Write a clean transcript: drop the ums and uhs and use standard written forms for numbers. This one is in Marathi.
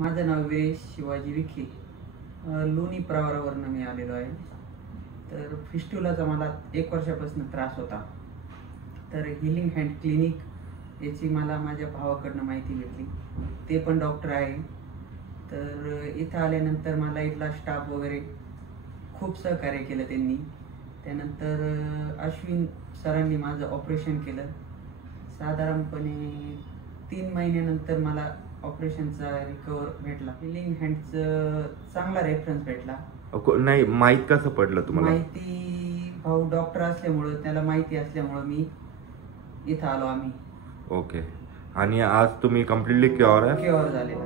माझं नाव वीरेश शिवाजी विखे. लोणी प्रवारावरनं मी आलेलो आहे. तर फिस्टुलाचा मला 1 वर्षापासून त्रास होता. तर हिलिंग हँड क्लिनिक याची मला माझ्या भावाकडनं माहिती भेटली. ते पण डॉक्टर आहे. तर इथं आल्यानंतर मला इथला स्टाफ वगैरे खूप सहकार्य केलं त्यांनी. त्यानंतर अश्विन सरांनी माझं ऑपरेशन केलं. साधारणपणे 3 महिन्यानंतर मला ऑपरेशनचा रिकवर भेटला. हिलिंग हँडचं चांगला रेफरन्स भेटला. नाही, माहीत कसं पडलं तुम्हाला? माहिती भाऊ डॉक्टर असल्यामुळं, त्याला माहिती असल्यामुळं मी इथं आलो आम्ही. ओके. आणि आज तुम्ही कम्प्लिटली क्युअर आहे? क्युअर झालेला.